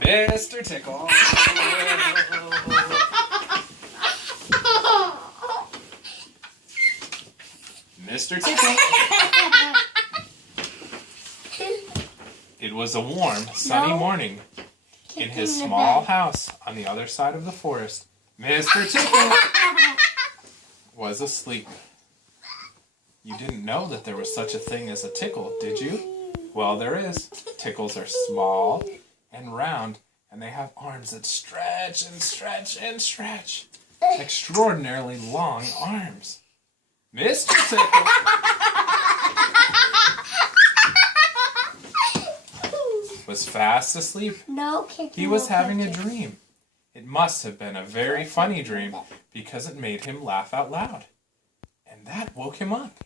Mr. Tickle. Mr. Tickle. It was a warm, sunny morning in his small house on the other side of the forest. Mr. Tickle was asleep. You didn't know that there was such a thing as a tickle, did you? Well, there is. Tickles are small and round, and they have arms that stretch and stretch and stretch. Extraordinarily long arms. Mr. Tickle was fast asleep. He was having a dream. It must have been a very funny dream because it made him laugh out loud. And that woke him up.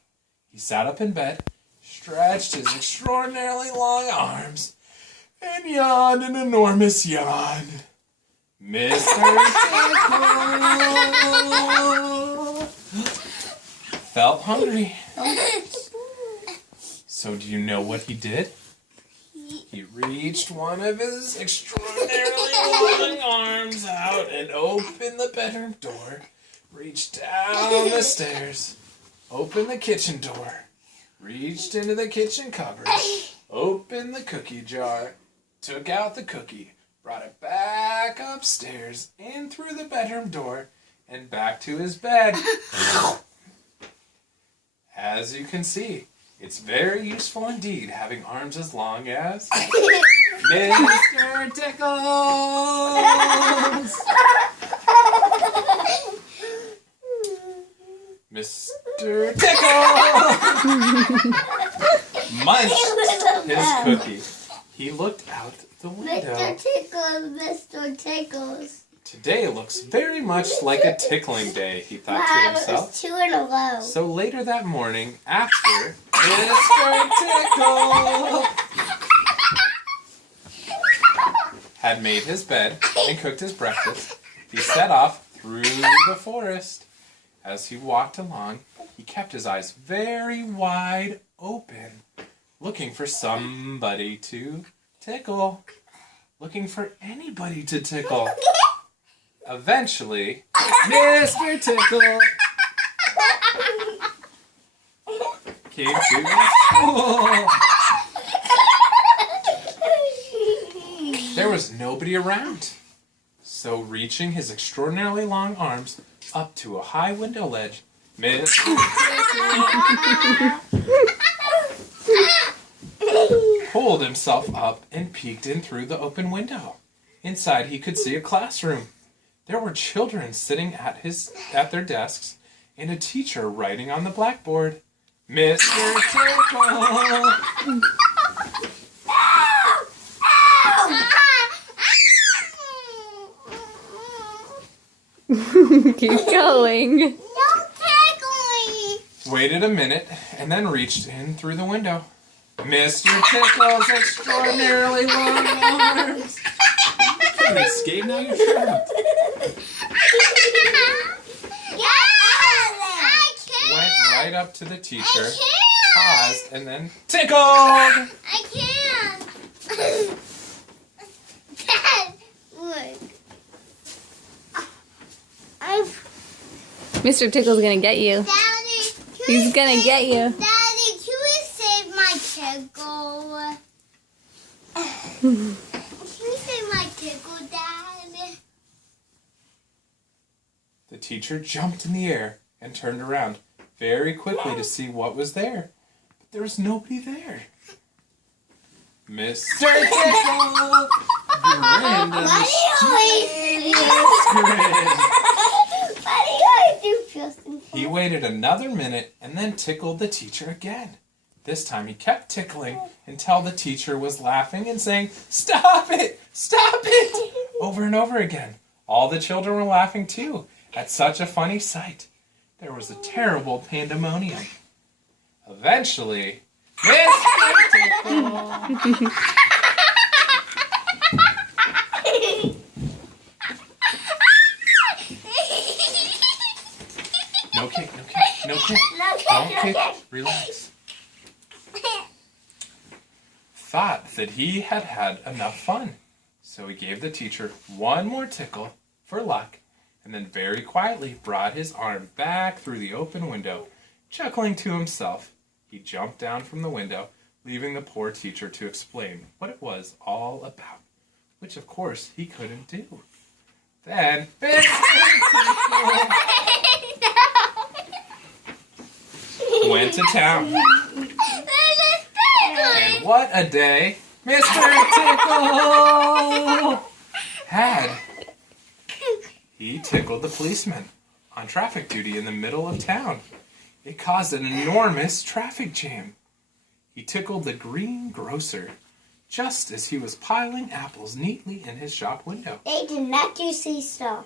He sat up in bed, stretched his extraordinarily long arms, and yawned an enormous yawn. Mr. Tickle felt hungry. So do you know what he did? He reached one of his extraordinarily long arms out and opened the bedroom door, reached down the stairs, opened the kitchen door, reached into the kitchen cupboard, opened the cookie jar, took out the cookie, brought it back upstairs, in through the bedroom door, and back to his bed. As you can see, it's very useful indeed having arms as long as Mr. Tickles. Mr. Tickle munched his cookie. He looked out the window. Mr. Tickles, Mr. Tickles. Today looks very much like a tickling day, he thought to himself. It was 2 in a row. So later that morning, after Mr. Tickle had made his bed and cooked his breakfast, he set off through the forest. As he walked along, he kept his eyes very wide open, looking for somebody to tickle, looking for anybody to tickle. Eventually, Mr. Tickle came to the school. There was nobody around. So, reaching his extraordinarily long arms up to a high window ledge, Mr. Tickle pulled himself up and peeked in through the open window. Inside, he could see a classroom. There were children sitting at their desks and a teacher writing on the blackboard. Mr. Tickle! Keep going. No tickling! Waited a minute and then reached in through the window. Mr. Tickle's extraordinarily long arms. You can't escape now, you're trapped. Went right up to the teacher, paused, and then tickled! I can't! Dad, look. Mr. Tickle's gonna get you. Daddy, He's gonna get you. Daddy, can you save my tickle? Can you save my tickle, Dad? The teacher jumped in the air and turned around very quickly to see what was there. But there was nobody there. Mr. Tickle grinned a mischievous grin. He waited another minute and then tickled the teacher again. This time he kept tickling until the teacher was laughing and saying, "Stop it! Stop it!" over and over again. All the children were laughing too at such a funny sight. There was a terrible pandemonium. Eventually, Mr. Tickle No kick, no kick, no kick. Don't kick. Relax. Thought that he had had enough fun. So he gave the teacher one more tickle for luck, and then very quietly brought his arm back through the open window. Chuckling to himself, he jumped down from the window, leaving the poor teacher to explain what it was all about, which of course he couldn't do. Then went to town. And what a day Mr. Tickle had. He tickled the policeman on traffic duty in the middle of town. It caused an enormous traffic jam. He tickled the greengrocer just as he was piling apples neatly in his shop window. They did not do seesaw.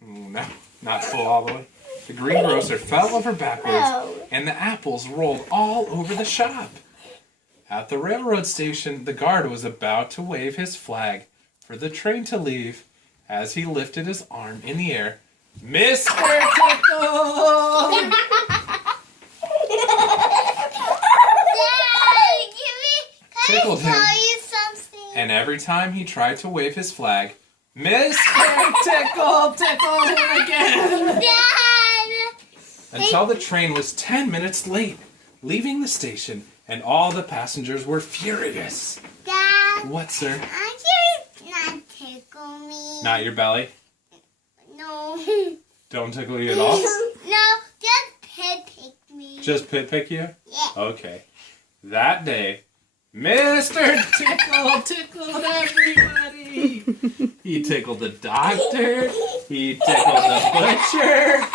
No, not full all the way. The greengrocer fell over backwards, Oh. and the apples rolled all over the shop. At the railroad station, the guard was about to wave his flag for the train to leave as he lifted his arm in the air. Mr. Tickle! Dad, Tickled can I him. tell you something? And every time he tried to wave his flag, Mr. Tickle tickled him again! Dad! Until the train was 10 minutes late, leaving the station, and all the passengers were furious. Dad! What, sir? I can not tickle me. Not your belly? No. Don't tickle you at all? No, just pick me. Just pick you? Yeah. Okay. That day, Mr. Tickle tickled everybody. He tickled the doctor. He tickled the butcher.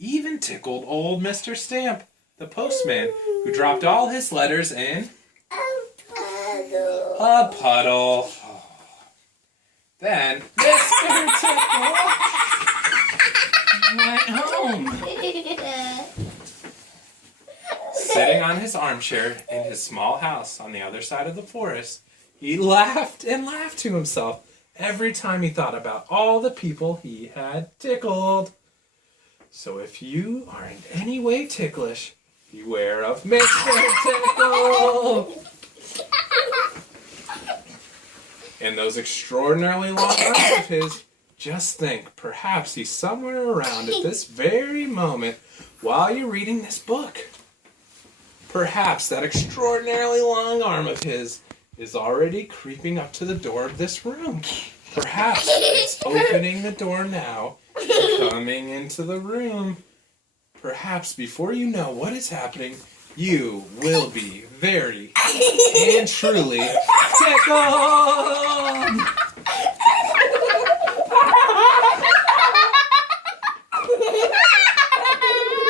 Even tickled old Mr. Stamp, the postman, who dropped all his letters in a puddle. Then Mr. Tickle went home. Sitting on his armchair in his small house on the other side of the forest, he laughed and laughed to himself every time he thought about all the people he had tickled. So if you are in any way ticklish, beware of Mr. Tickle! And those extraordinarily long arms of his, just think, perhaps he's somewhere around at this very moment while you're reading this book. Perhaps that extraordinarily long arm of his is already creeping up to the door of this room. Perhaps it's opening the door now, coming into the room. Perhaps before you know what is happening, you will be very and truly tickled!